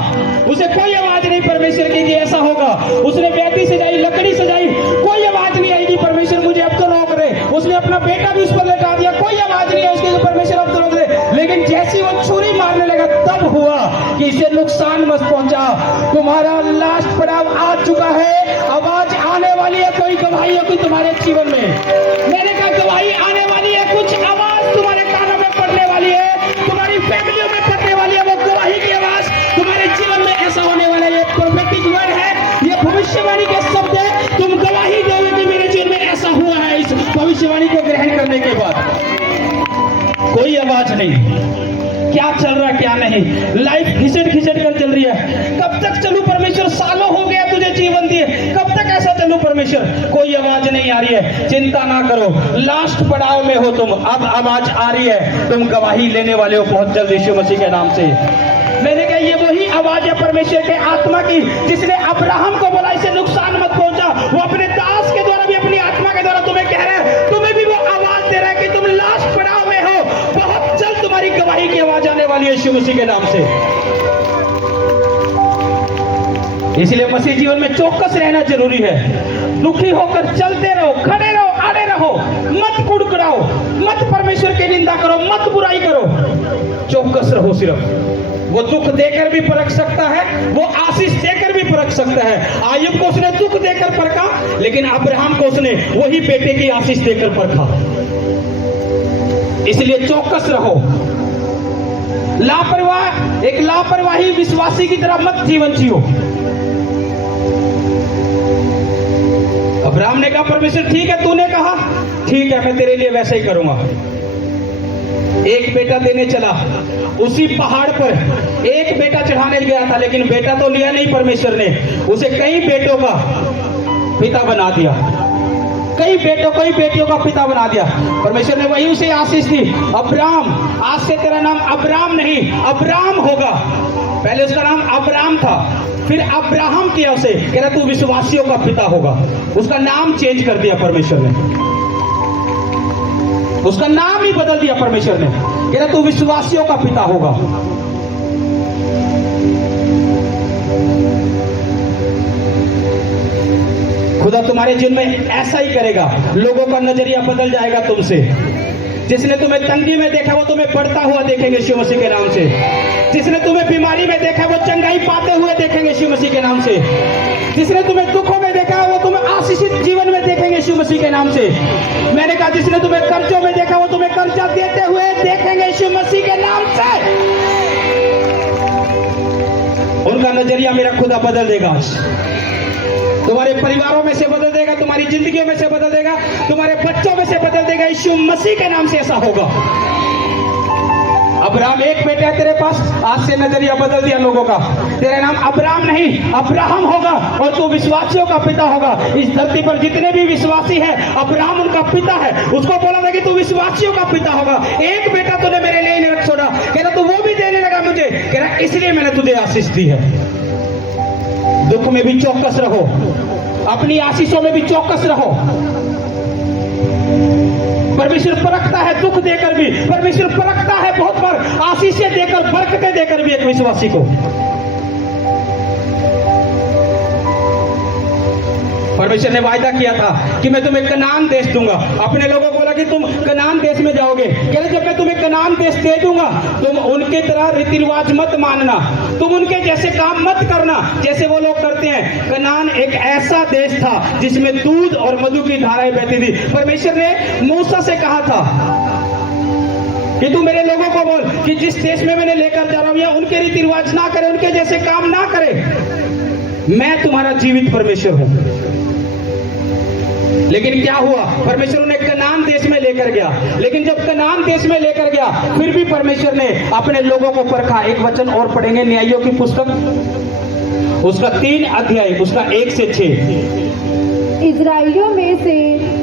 उसे कोई आवाज नहीं परमेश्वर की कि ऐसा होगा। उसने बेदी सजाई, लकड़ी सजाई, कोई आवाज नहीं आई कि परमेश्वर मुझे अब तो रोक रहे। उसने अपना बेटा भी उस पर लटा दिया, कोई आवाज नहीं आई उसके कि परमेश्वर अब तो रोक रहे। लेकिन जैसे वो छुरी मारने लगा तब हुआ कि इसे नुकसान मत पहुंचा। तुम्हारा लास्ट पड़ाव आ चुका है, आवाज आने वाली है, कोई गवाही होगी तुम्हारे जीवन में। मैंने कहा गवाही आने वाली है, कुछ आवाज तुम्हारे कानों में पड़ने वाली है, तुम्हारी फैमिलियों में पड़ने वाली है, वो गवाही की आवाज तुम्हारे जीवन में ऐसा होने वाला है। ये प्रोफेटिक वर्ड है, ये भविष्यवाणी के शब्द है। तुम गवाही दोगे कि मेरे जीवन में ऐसा हुआ है। इस भविष्यवाणी को ग्रहण करने के बाद कोई आवाज नहीं, क्या चल रहा क्या नहीं, लाइफ घिसट घिसट कर चल रही है। कब तक चलूं परमेश्वर, सालों हो गया तुझे जीवन दिए, कब तक ऐसा चलूं परमेश्वर, कोई आवाज नहीं आ रही है। चिंता ना करो, लास्ट पड़ाव में हो तुम, अब आवाज आ रही है, तुम गवाही लेने वाले हो बहुत जल्द यीशु मसीह के नाम से। मैंने कहा ये वही आवाज है परमेश्वर के आत्मा की, जिसने अब्राहम को बोला इसे नुकसान मत पहुंचा। वो अपने दास के द्वारा भी, अपनी आत्मा के द्वारा तुम्हें कह रहा है, तुम्हें भी वो आवाज दे रहा है कि तुम लास्ट पड़ाव में हो, बहुत जल्द तुम्हारी गवाही की आवाज आने वाली है यीशु मसीह के नाम से। इसलिए मसीह जीवन में चौकस रहना जरूरी है। दुखी होकर चलते रहो, खड़े रहो, अड़े रहो, मत कुड़कुड़ाओ, मत परमेश्वर की निंदा करो, मत बुराई करो, चौकस रहो। सिर्फ वो दुख देकर भी परख सकता है, वो आशीष देकर भी परख सकता है। आयुब को उसने दुख देकर परखा, लेकिन अब्राहम को उसने वही बेटे की आशीष देकर परखा। इसलिए चौकस रहो। एक लापरवाही विश्वासी की तरह मत जीवन जियो। अब्राहम ने कहा परमेश्वर ठीक है, तूने कहा ठीक है, मैं तेरे लिए वैसा ही करूंगा। एक बेटा देने चला, उसी पहाड़ पर एक बेटा चढ़ाने गया था, लेकिन बेटा तो लिया नहीं परमेश्वर ने, उसे कई बेटों का पिता बना दिया, कई बेटियों का पिता बना दिया। परमेश्वर ने वही उसे आशीष दी, अब्राम, आज से तेरा नाम अब्राम नहीं अब्राम होगा। पहले उसका नाम अब्राम था, फिर अब्राहम किया उसे, कह रहा तू विश्वासियों का पिता होगा। उसका नाम चेंज कर दिया परमेश्वर ने, उसका नाम ही बदल दिया परमेश्वर ने, कह रहा तू विश्वासियों का पिता होगा। खुदा तुम्हारे जीवन में ऐसा ही करेगा, लोगों का नजरिया बदल जाएगा तुमसे। जिसने तुम्हें तंगी में देखा वो तुम्हें बढ़ता हुआ देखेंगे यीशु मसीह के नाम से। जिसने तुम्हें बीमारी में देखा वो चंगाई पाते हुए देखेंगे यीशु मसीह के नाम से। जिसने तुम्हें दुखों में देखा वो तुम्हें आशीषित जीवन में देखेंगे यीशु मसीह के नाम से। मैंने कहा जिसने तुम्हें कर्जों में देखा वो तुम्हें कर्जा देते हुए देखेंगे यीशु मसीह के नाम से। उनका नजरिया मेरा खुदा बदल देगा, तुम्हारे परिवारों में से बदल देगा, तुम्हारी जिंदगियों में से बदल देगा, तुम्हारे बच्चों में से बदल देगा। यीशु मसीह के नाम से ऐसा होगा। अब्राहम एक बेटा है तेरे पास, आज से नजरिया बदल दिया लोगों का। तेरा नाम अब्राहम नहीं अब्राहम होगा और तू विश्वासियों का पिता होगा। इस धरती पर जितने भी विश्वासी हैं, अब्राहम उनका पिता है। उसको बोला था कि तू विश्वासियों का पिता होगा। एक बेटा तूने मेरे लिए नहीं छोड़ा, कह रहा तू वो भी देने लगा मुझे, कह रहा इसलिए मैंने तुझे आशीष दी है। दुख में भी चौकस रहो, अपनी आशीषों में भी चौकस रहो। परमेश्वर परखता है दुख देकर भी, परमेश्वर परखता है बहुत बार आशीषें देकर, बरकतें देकर भी एक विश्वासी को। परमेश्वर ने वायदा किया था कि मैं तुम्हें कनान देश दूंगा। अपने लोगों को बोला कि तुम कनान देश में जाओगे। कहते जब मैं तुम्हें कनान देश दे दूंगा, तुम उनके तरह रीति रिवाज मत मानना, तुम उनके जैसे काम मत करना जैसे वो लोग करते हैं। कनान एक ऐसा देश था जिसमें दूध और मधु की धाराएं बहती थी। परमेश्वर ने मूसा से कहा था कि तू मेरे लोगों को बोल कि जिस देश में मैंने लेकर जा रहा हूं, या उनके रीति रिवाज ना करे, उनके जैसे काम ना करे। मैं तुम्हारा जीवित परमेश्वर हूं। लेकिन क्या हुआ, परमेश्वर उन्हें कनान देश में लेकर गया। लेकिन जब कनान देश में लेकर गया, फिर भी परमेश्वर ने अपने लोगों को परखा। एक वचन और पढ़ेंगे, न्यायों की पुस्तक उसका 3 अध्याय, उसका 1 से 6। इजराइलियों में से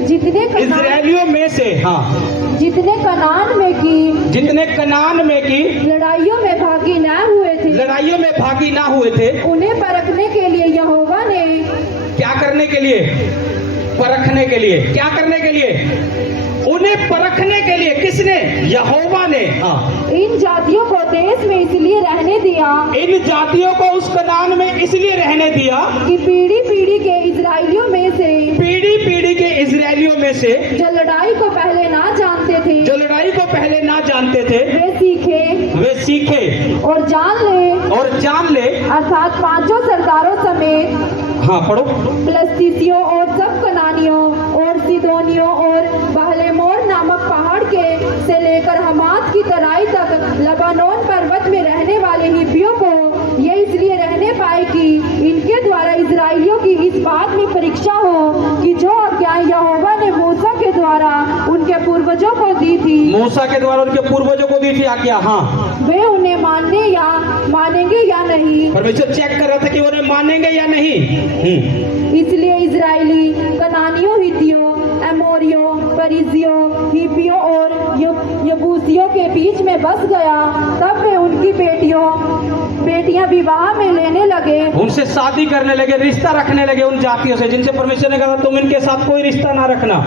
जितने इजरायलियों में से, हाँ, जितने कनान में की जितने कनान में की लड़ाइयों में भागी न हुए थे, लड़ाइयों में भागी ना हुए थे, उन्हें परखने के लिए यहोवा ने क्या करने के लिए? परखने के लिए। क्या करने के लिए? उन्हें परखने के लिए। किसने? यहोवा ने। हाँ, इन जातियों को देश में इसलिए रहने दिया इन जातियों को उस कनान में इसलिए रहने दिया कि पीढ़ी पीढ़ी के इजराइलियों में से, पीढ़ी पीढ़ी के इजरायलियों में से जो लड़ाई को पहले ना जानते थे, जो लड़ाई को पहले ना जानते थे, वे सीखे और जान ले। अर्थात पांचों सरदारों समेत, हाँ पढ़ो। फिलिस्तीसियों और सब कनानियों और सिदोनियों और बहलेमोर नामक पहाड़ के से लेकर हमात की तराई तक लबानोन पर्वत में रहने वाले हिब्बियों को ये इसलिए रहने पाए कि इनके द्वारा इजराइलियों की इस बात में परीक्षा हो कि जो आज्ञाएं यहोवा ने मूसा के द्वारा उनके पूर्वजों को दी थी, मूसा के द्वारा उनके पूर्वजों को दी थी आज्ञा, हाँ, वे उन्हें मानेंगे या नहीं। परमेश्वर चेक कर रहा था कि उन्हें मानेंगे या नहीं। इसलिए इजराइली कनानियों, हित्तियों, एमोरियों, परिजियों, हिब्बियों और यबूसियों के बीच में बस गया। तब वे उनकी बेटियां विवाह में लेने लगे, उनसे शादी करने लगे, रिश्ता रखने लगे उन जातियों से जिनसे परमेश्वर ने कहा तुम इनके साथ कोई रिश्ता ना रखना,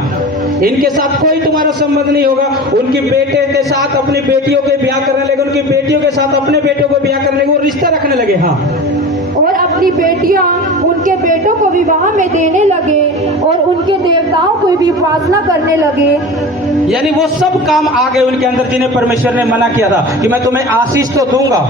इनके साथ कोई तुम्हारा संबंध नहीं होगा। उनकी बेटे के साथ अपनी बेटियों के ब्याह करने लगे, उनकी बेटियों के साथ अपने बेटों को ब्याह करने लगे, वो रिश्ता रखने लगे। हाँ, और अपनी बेटियां उनके बेटों को विवाह में देने लगे और उनके देवताओं को भी उपासना करने लगे। यानी वो सब काम आ गए उनके अंदर जिन्हें परमेश्वर ने मना किया था कि मैं तुम्हें आशीष तो दूंगा,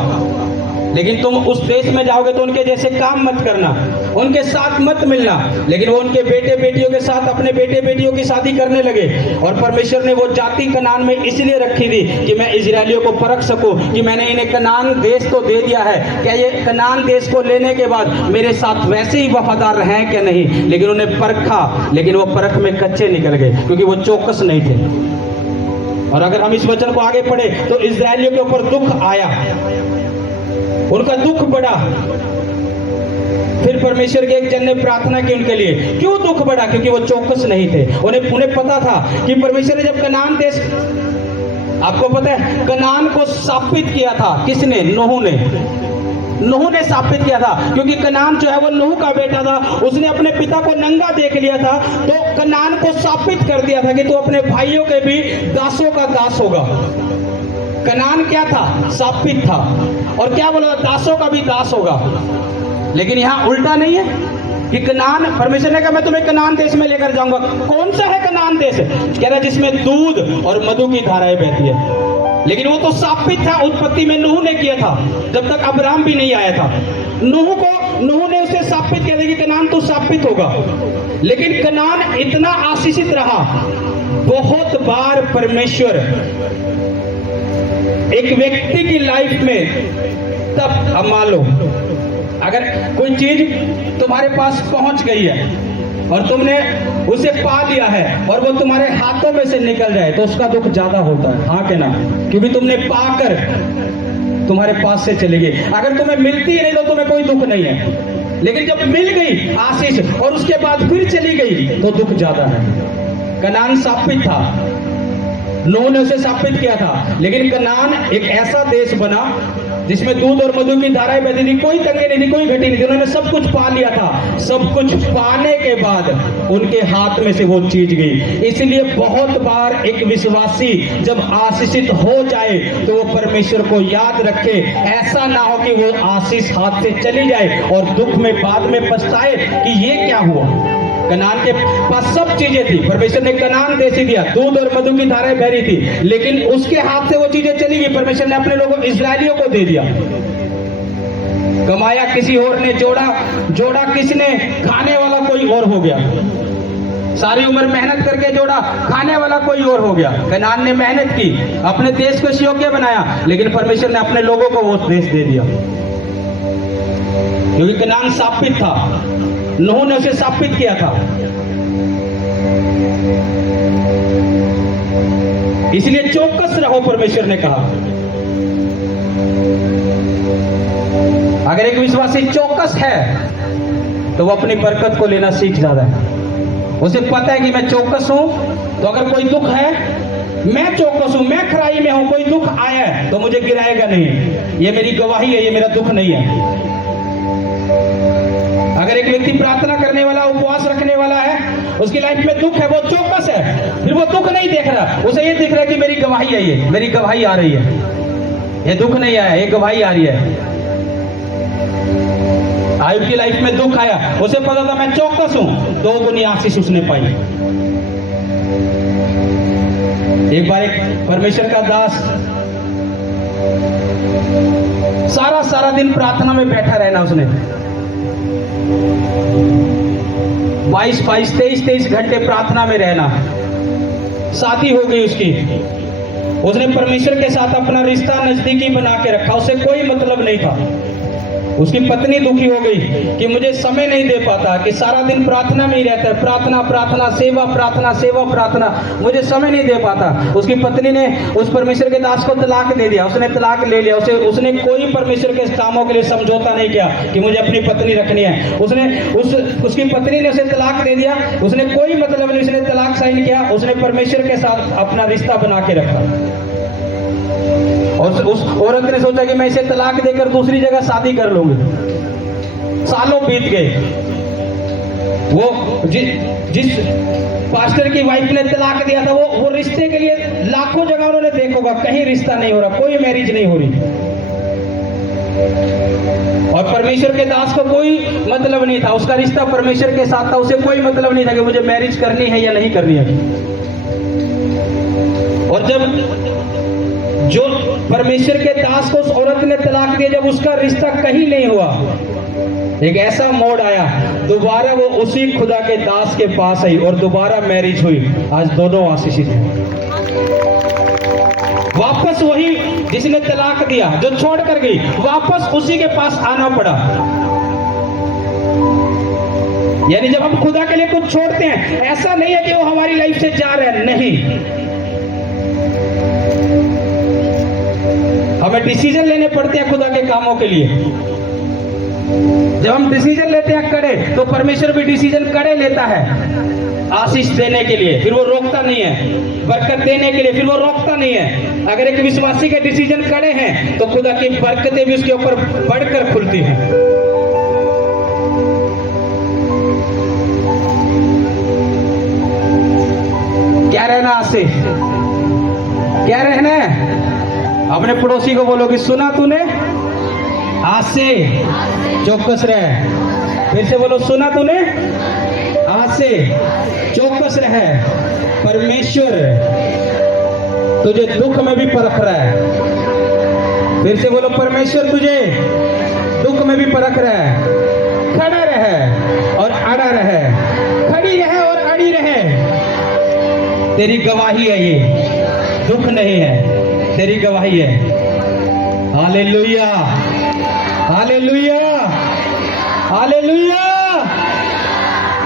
लेकिन तुम उस देश में जाओगे तो उनके जैसे काम मत करना, उनके साथ मत मिलना। लेकिन वो उनके बेटे बेटियों के साथ अपने बेटे बेटियों की शादी करने लगे। और परमेश्वर ने वो जाति कनान में इसलिए रखी थी कि मैं इजरायलियों को परख सकूं कि मैंने इन्हें कनान देश तो दे दिया है, क्या ये कनान देश को लेने के बाद मेरे साथ वैसे ही वफादार हैं क्या नहीं। लेकिन उन्हें परखा, लेकिन वो परख में कच्चे निकल गए क्योंकि वो चौकस नहीं थे। और अगर हम इस वचन को आगे पढ़े तो इजरायलियों के ऊपर दुख आया, उनका दुख बढ़ा। फिर परमेश्वर के एक जन ने प्रार्थना की उनके लिए। क्यों दुख बढ़ा? क्योंकि वो चौकस नहीं थे। उन्हें पता था कि परमेश्वर ने जब कनान देश, आपको पता है कनान को स्थापित किया था किसने? नूह ने स्थापित किया था, क्योंकि कनान जो है वो नूह का बेटा था। उसने अपने पिता को नंगा देख लिया था तो कनान को स्थापित कर दिया था कि तू अपने भाइयों के भी दासों का दास होगा। कनान क्या था? शापित था। और क्या बोला? दासों का भी दास होगा। लेकिन यहाँ उल्टा नहीं है कि कनान, परमेश्वर ने कहा मैं तुम्हें कनान देश में लेकर जाऊंगा। कौन सा है कनान देश? कह रहा है जिसमें दूध और मधु की धाराएं बहती है। लेकिन वो तो शापित था, उत्पत्ति में नूह ने किया था, जब तक अब्राहम भी नहीं आया था। नूह ने उसे शापित किया था कि कनान तो शापित होगा। लेकिन कनान इतना आशीषित रहा। बहुत बार परमेश्वर एक व्यक्ति की लाइफ में, तब अब मान लो अगर कोई चीज तुम्हारे पास पहुंच गई है और तुमने उसे पा लिया है और वो तुम्हारे हाथों में से निकल जाए तो उसका दुख ज्यादा होता है, हाँ के ना? क्योंकि तुमने पाकर तुम्हारे पास से चली गई। अगर तुम्हें मिलती है नहीं तो तुम्हें कोई दुख नहीं है, लेकिन जब मिल गई आशीष और उसके बाद फिर चली गई तो दुख ज्यादा है। कनान शापित था, नूह ने उसे स्थापित किया था। लेकिन कनान एक ऐसा देश बना जिसमें दूध और मधु की धाराएं बहती थी, कोई तंगी नहीं थी, कोई घटी नहीं थी। उन्होंने सब कुछ पा लिया था। सब कुछ पाने के बाद उनके हाथ में से वो चीज गई। इसलिए बहुत बार एक विश्वासी जब आशीषित हो जाए तो वो परमेश्वर को याद रखे। ऐसा ना हो कि वो आशीष हाथ से चली जाए और दुख में बाद में पछताए कि ये क्या हुआ। कनान के पास सब चीजें थी, परमेश्वर ने कनान देश दिया, दूध और मधु की धाराएं बह रही थी, लेकिन उसके हाथ से वो चीजें चली गई। परमेश्वर ने अपने लोगों इजरायलियों को दे दिया। कमाया किसी और ने, जोड़ा किसने? खाने वाला कोई और हो गया। सारी उम्र मेहनत करके जोड़ा, खाने वाला कोई और हो गया। कनान ने मेहनत की, अपने देश को योग्य बनाया, लेकिन परमेश्वर ने अपने लोगों को वो देश दे दिया क्योंकि कनान शापित था। नूह ने उसे शापित किया था। इसलिए चौकस रहो, परमेश्वर ने कहा। अगर एक विश्वासी चौकस है तो वो अपनी बरकत को लेना सीख जाता है। उसे पता है कि मैं चौकस हूं, तो अगर कोई दुख है, मैं चौकस हूं, मैं खराई में हूं, कोई दुख आया है तो मुझे गिराएगा नहीं। ये मेरी गवाही है, ये मेरा दुख नहीं है। अगर एक व्यक्ति प्रार्थना करने वाला, उपवास रखने वाला है, उसकी लाइफ में दुख है, वो चौकस है, फिर वो दुख नहीं देख रहा, उसे ये दिख रहा है कि मेरी गवाही है, ये मेरी गवाही आ रही है, ये दुख नहीं आया, ये गवाही आ रही है। आयुब की लाइफ में दुख आया, उसे पता था मैं चौकस हूं, 2 गुनी आशीष उसने पाई। एक बार एक परमेश्वर का दास सारा दिन प्रार्थना में बैठा रहना, उसने 22-23 घंटे प्रार्थना में रहना। शादी हो गई उसकी, उसने परमेश्वर के साथ अपना रिश्ता नजदीकी बना के रखा, उसे कोई मतलब नहीं था। उसकी पत्नी दुखी हो गई कि मुझे समय नहीं दे पाता, कि सारा दिन प्रार्थना में ही रहता है, प्रार्थना प्रार्थना सेवा, प्रार्थना सेवा प्रार्थना, मुझे समय नहीं दे पाता। उसकी पत्नी ने उस परमेश्वर के दास को तलाक दे दिया, उसने तलाक ले लिया। उसने कोई परमेश्वर के कामों के लिए समझौता नहीं किया कि मुझे अपनी पत्नी रखनी है। उसकी पत्नी ने उसे तलाक दे दिया, उसने कोई मतलब नहीं, उसने तलाक साइन किया, उसने परमेश्वर के साथ अपना रिश्ता बना के रखा। और उस औरत ने सोचा कि मैं इसे तलाक देकर दूसरी जगह शादी कर लूंगी। सालों बीत गए, वो जिस पास्टर की वाइफ ने तलाक दिया था, वो रिश्ते के लिए लाखों जगह उन्होंने देखा होगा, कहीं रिश्ता नहीं हो रहा, कोई मैरिज नहीं हो रही। और परमेश्वर के दास को कोई मतलब नहीं था, उसका रिश्ता परमेश्वर के साथ था, उसे कोई मतलब नहीं था कि मुझे मैरिज करनी है या नहीं करनी है। और जब जो परमेश्वर के दास को उस औरत ने तलाक दिया, जब उसका रिश्ता कहीं नहीं हुआ, एक ऐसा मोड़ आया, दोबारा वो उसी खुदा के दास के पास आई और दोबारा मैरिज हुई। आज दोनों आशीषित हैं। वापस वही जिसने तलाक दिया, जो छोड़ कर गई, वापस उसी के पास आना पड़ा। यानी जब हम खुदा के लिए कुछ छोड़ते हैं, ऐसा नहीं है कि वो हमारी लाइफ से जा रहे हैं, नहीं, हमें डिसीजन लेने पड़ते हैं खुदा के कामों के लिए। जब हम डिसीजन लेते हैं कड़े, तो परमेश्वर भी डिसीजन कड़े लेता है आशीष देने के लिए, फिर वो रोकता नहीं है, बरकत देने के लिए, फिर वो रोकता नहीं है। अगर एक विश्वासी के डिसीजन कड़े हैं, तो खुदा की बरकतें भी उसके ऊपर बढ़कर खुलती हैं। क्या रहना आज से, क्या रहना है? अपने पड़ोसी को बोलो कि सुना तूने, आज से चौकस रह। फिर से बोलो, सुना तूने, आज से चौकस रह। परमेश्वर तुझे दुख में भी परख रहा है। फिर से बोलो, परमेश्वर तुझे दुख में भी परख रहा है। खड़ा रह और अड़ा रह, खड़ी रह और अड़ी रह। तेरी गवाही है, ये दुख नहीं है, तेरी गवाही है। Hallelujah, hallelujah, hallelujah.